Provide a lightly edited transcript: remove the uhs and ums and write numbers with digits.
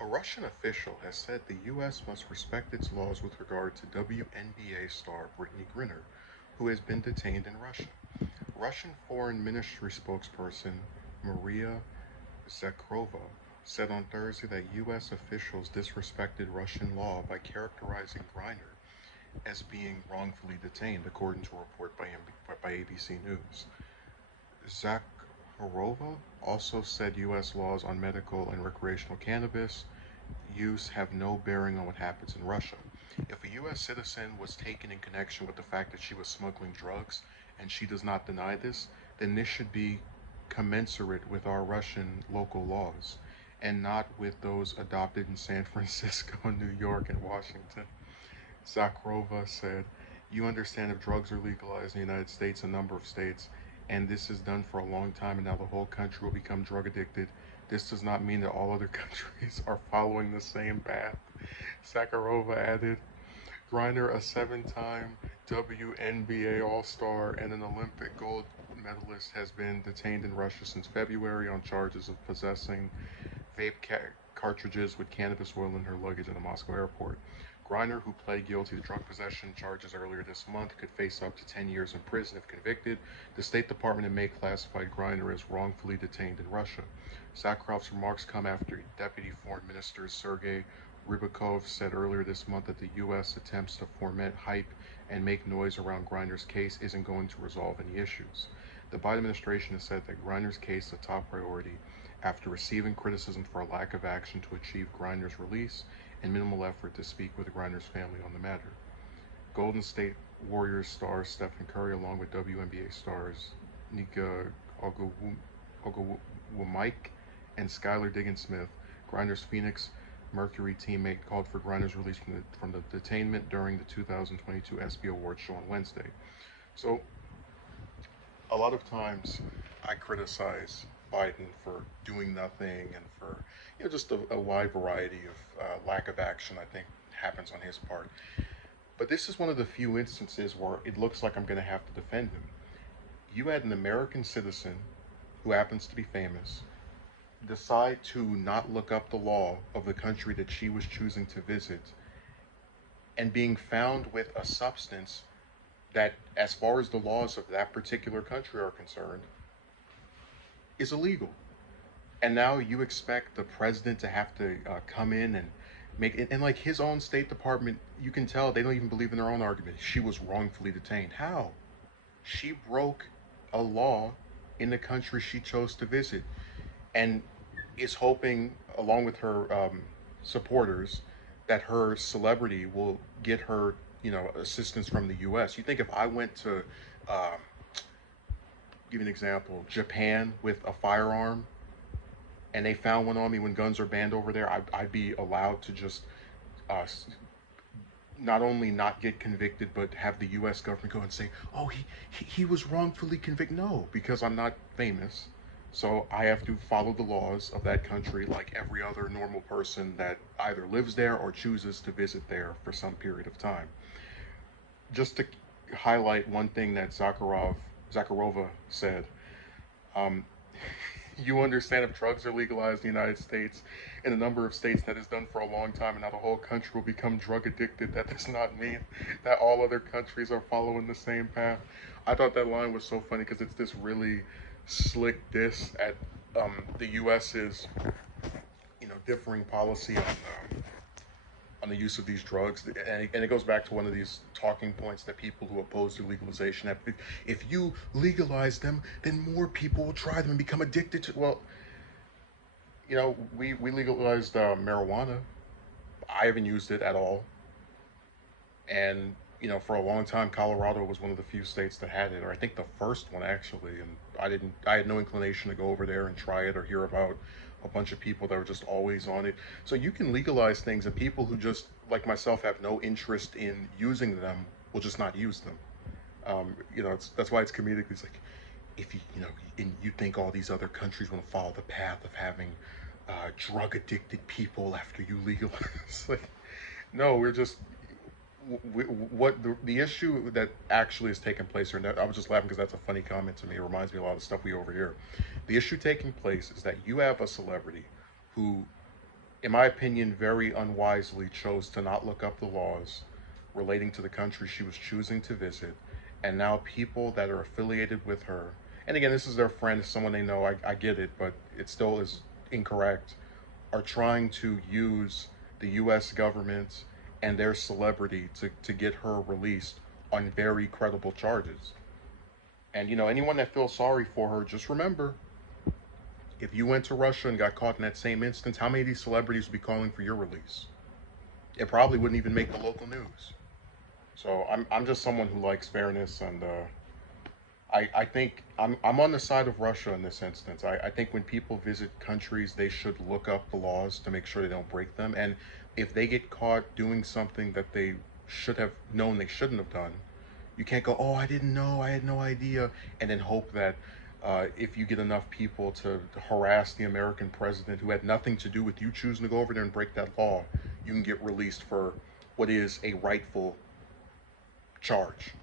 A Russian official has said the U.S. must respect its laws with regard to WNBA star Brittany Griner, who has been detained in Russia. Russian Foreign Ministry spokesperson Maria Zakharova said on Thursday that U.S. officials disrespected Russian law by characterizing Griner as being wrongfully detained, according to a report by ABC News. Zakharova also said U.S. laws on medical and recreational cannabis use have no bearing on what happens in Russia. If a U.S. citizen was taken in connection with the fact that she was smuggling drugs, and she does not deny this, then this should be commensurate with our Russian local laws, and not with those adopted in San Francisco, New York, and Washington. Zakharova said, "You understand if drugs are legalized in the United States, a number of states, and this is done for a long time, and now the whole country will become drug addicted. This does not mean that all other countries are following the same path." Zakharova added, Griner, a seven-time WNBA All-Star and an Olympic gold medalist, has been detained in Russia since February on charges of possessing cartridges with cannabis oil in her luggage at a Moscow airport. Griner, who pled guilty to drug possession charges earlier this month, could face up to 10 years in prison if convicted. The State Department in May classified Griner as wrongfully detained in Russia. Sakharov's remarks come after Deputy Foreign Minister Sergei Rybakov said earlier this month that the U.S. attempts to foment hype and make noise around Griner's case isn't going to resolve any issues. The Biden administration has said that Griner's case is a top priority after receiving criticism for a lack of action to achieve Griner's release and minimal effort to speak with Griner's family on the matter. Golden State Warriors star Stephen Curry, along with WNBA stars Nika Ogwumike and Skylar Diggins-Smith, Griner's Phoenix Mercury teammate, called for Griner's release from the detainment during the 2022 ESPY Awards show on Wednesday. So, a lot of times I criticize Biden for doing nothing and for just a wide variety of lack of action. I think happens on his part. But this is one of the few instances where it looks like I'm going to have to defend him. You had an American citizen who happens to be famous decide to not look up the law of the country that she was choosing to visit, and being found with a substance that, as far as the laws of that particular country are concerned, is illegal. And now you expect the president to have to come in and make it, and like his own State Department, you can tell they don't even believe in their own argument. She was wrongfully detained. How? She broke a law in the country she chose to visit, and is hoping, along with her supporters, that her celebrity will get her, assistance from the U.S. You think if I went to, give you an example, Japan with a firearm, and they found one on me when guns are banned over there, I'd be allowed to just uh, not only not get convicted, but have the U.S. government go and say, "Oh, he was wrongfully convicted." No, because I'm not famous, so I have to follow the laws of that country like every other normal person that either lives there or chooses to visit there for some period of time. Just to highlight one thing that Zakharova said, um, you understand if drugs are legalized in the United States, in a number of states that is done for a long time, and now the whole country will become drug addicted. That does not mean that all other countries are following the same path. I thought that line was so funny because it's this really slick diss at the U.S.'s differing policy on the use of these drugs, and it goes back to one of these talking points that people who oppose the legalization have. If you legalize them, then more people will try them and become addicted to. Well, we legalized marijuana. I haven't used it at all, and for a long time, Colorado was one of the few states that had it, or I think the first one actually. And I had no inclination to go over there and try it or hear about a bunch of people that were just always on it. So you can legalize things, and people who just like myself have no interest in using them will just not use them. That's why it's comedic. It's like, if and you think all these other countries want to follow the path of having drug addicted people after you legalize. Like, no, we're just what the issue that actually is taking place here. And I was just laughing because that's a funny comment to me. It reminds me a lot of stuff we overhear. The issue taking place is that you have a celebrity who in my opinion, very unwisely chose to not look up the laws relating to the country she was choosing to visit. And now people that are affiliated with her, and again, this is their friend, someone they know, I get it, but it still is incorrect, are trying to use the US government and their celebrity to get her released on very credible charges. And anyone that feels sorry for her, just remember, if you went to Russia and got caught in that same instance, how many of these celebrities would be calling for your release? It probably wouldn't even make the local news. So I'm just someone who likes fairness, and I think I'm on the side of Russia in this instance. I think when people visit countries, they should look up the laws to make sure they don't break them. And if they get caught doing something that they should have known they shouldn't have done, you can't go, oh, I didn't know, I had no idea, and then hope that if you get enough people to harass the American president who had nothing to do with you choosing to go over there and break that law, you can get released for what is a rightful charge.